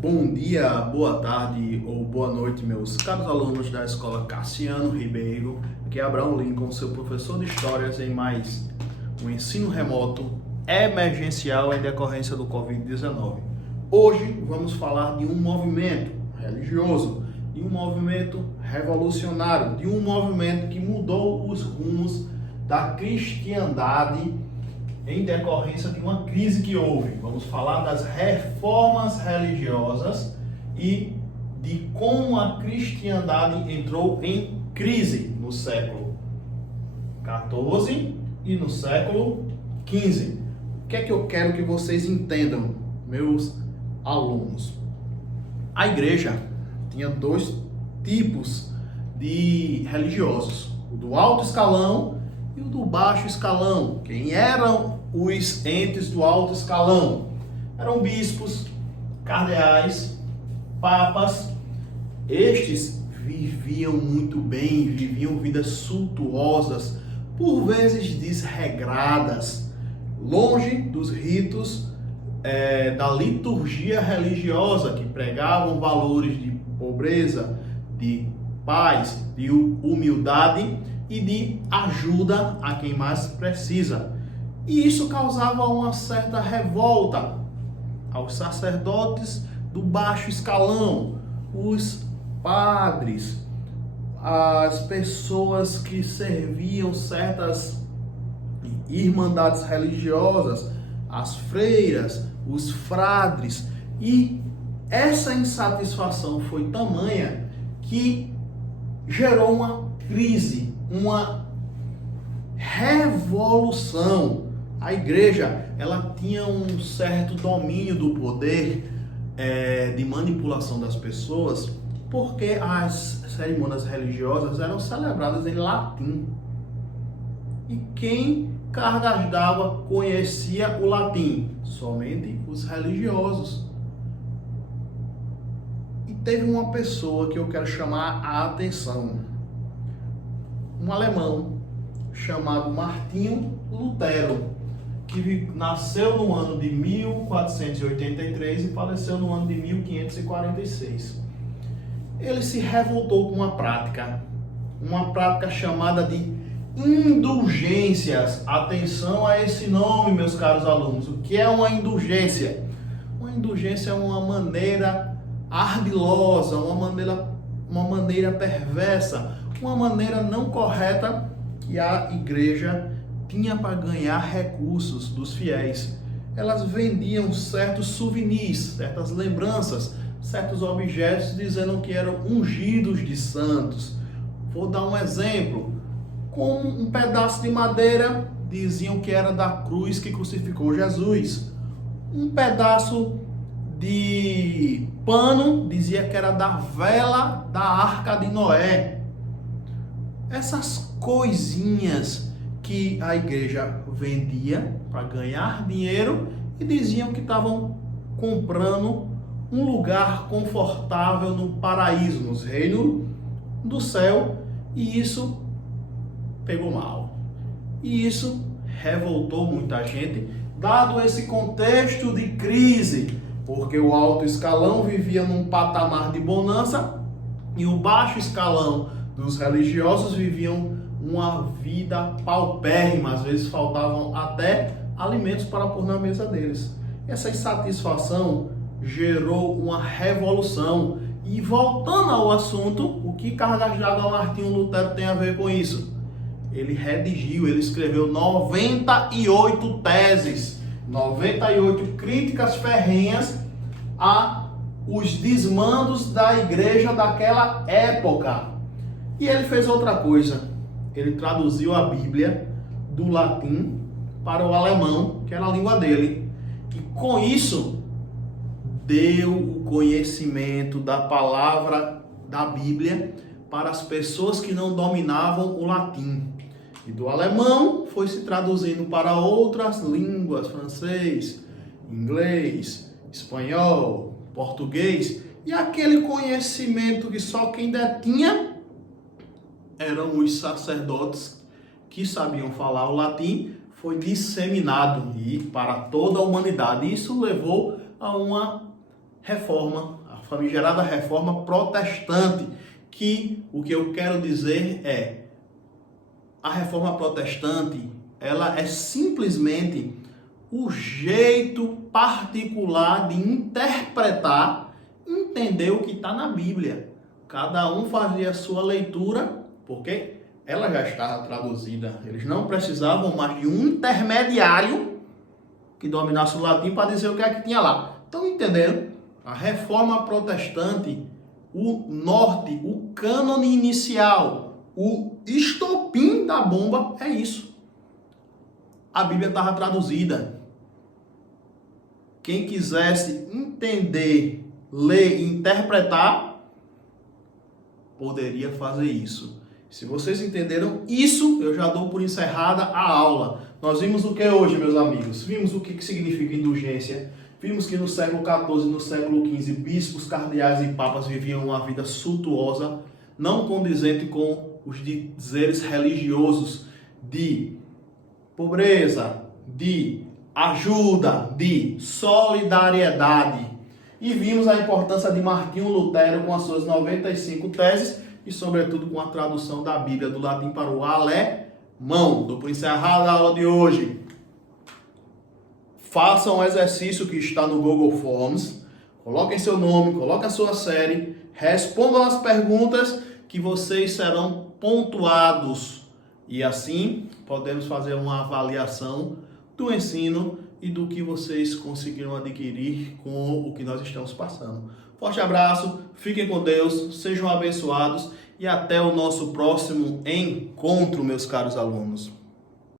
Bom dia, boa tarde ou boa noite, meus caros alunos da Escola Cassiano Ribeiro. Aqui é Abraão Lincoln, seu professor de Histórias em mais um ensino remoto emergencial em decorrência do Covid-19. Hoje vamos falar de um movimento religioso, de um movimento revolucionário, de um movimento que mudou os rumos da cristandade em decorrência de uma crise que houve. Vamos falar das reformas religiosas e de como a cristandade entrou em crise no século XIV e no século XV. O que é que eu quero que vocês entendam, meus alunos? A igreja tinha dois tipos de religiosos, o do alto escalão e o do baixo escalão. Quem eram os entes do alto escalão? Eram bispos, cardeais, papas. Estes viviam muito bem, viviam vidas suntuosas, por vezes desregradas, longe dos ritos da liturgia religiosa, que pregavam valores de pobreza, de paz, de humildade e de ajuda a quem mais precisa. E isso causava uma certa revolta aos sacerdotes do baixo escalão, os padres, as pessoas que serviam certas irmandades religiosas, as freiras, os frades. E essa insatisfação foi tamanha que gerou uma crise, uma revolução. A igreja, ela tinha um certo domínio do poder de manipulação das pessoas, porque as cerimônias religiosas eram celebradas em latim. E quem cargas d'água conhecia o latim? Somente os religiosos. E teve uma pessoa que eu quero chamar a atenção. Um alemão chamado Martinho Lutero, que nasceu no ano de 1483 e faleceu no ano de 1546. Ele se revoltou com uma prática chamada de indulgências. Atenção a esse nome, meus caros alunos. O que é uma indulgência? Uma indulgência é uma maneira ardilosa, uma maneira perversa, uma maneira não correta que a igreja tinha para ganhar recursos dos fiéis. Elas vendiam certos souvenirs, certas lembranças, certos objetos, dizendo que eram ungidos de santos. Vou dar um exemplo. Com um pedaço de madeira, diziam que era da cruz que crucificou Jesus. Um pedaço de pano dizia que era da vela da Arca de Noé. Essas coisinhas que a igreja vendia para ganhar dinheiro e diziam que estavam comprando um lugar confortável no paraíso, nos reinos do céu, e isso pegou mal. E isso revoltou muita gente, dado esse contexto de crise, porque o alto escalão vivia num patamar de bonança e o baixo escalão dos religiosos viviam uma vida paupérrima, às vezes faltavam até alimentos para pôr na mesa deles. Essa insatisfação gerou uma revolução. E voltando ao assunto, o que cargas d'água Martinho Lutero tem a ver com isso? Ele redigiu, ele escreveu 98 teses, 98 críticas ferrenhas a os desmandos da igreja daquela época. E ele fez outra coisa. Ele traduziu a Bíblia do latim para o alemão, que era a língua dele. E com isso, deu o conhecimento da palavra da Bíblia para as pessoas que não dominavam o latim. E do alemão foi se traduzindo para outras línguas, francês, inglês, espanhol, português. E aquele conhecimento que só quem detinha eram os sacerdotes que sabiam falar o latim, foi disseminado e para toda a humanidade. Isso levou a uma reforma, a famigerada reforma protestante, que o que eu quero dizer é, a reforma protestante, ela é simplesmente o jeito particular de interpretar, entender o que está na Bíblia. Cada um fazia a sua leitura, porque ela já estava traduzida. Eles não precisavam mais de um intermediário que dominasse o latim para dizer o que é que tinha lá. Estão entendendo? A reforma protestante, o norte, o cânone inicial, o estopim da bomba é isso. A Bíblia estava traduzida. Quem quisesse entender, ler e interpretar, poderia fazer isso. Se vocês entenderam isso, eu já dou por encerrada a aula. Nós vimos o que hoje, meus amigos? Vimos o que significa indulgência. Vimos que no século XIV e no século XV, bispos, cardeais e papas viviam uma vida suntuosa, não condizente com os dizeres religiosos de pobreza, de ajuda, de solidariedade. E vimos a importância de Martinho Lutero com as suas 95 teses e, sobretudo, com a tradução da Bíblia do latim para o alemão. Dou por encerrada a aula de hoje. Façam o exercício que está no Google Forms, coloquem seu nome, coloquem a sua série, respondam as perguntas que vocês serão pontuados. E assim podemos fazer uma avaliação do ensino e do que vocês conseguiram adquirir com o que nós estamos passando. Forte abraço, fiquem com Deus, sejam abençoados e até o nosso próximo encontro, meus caros alunos.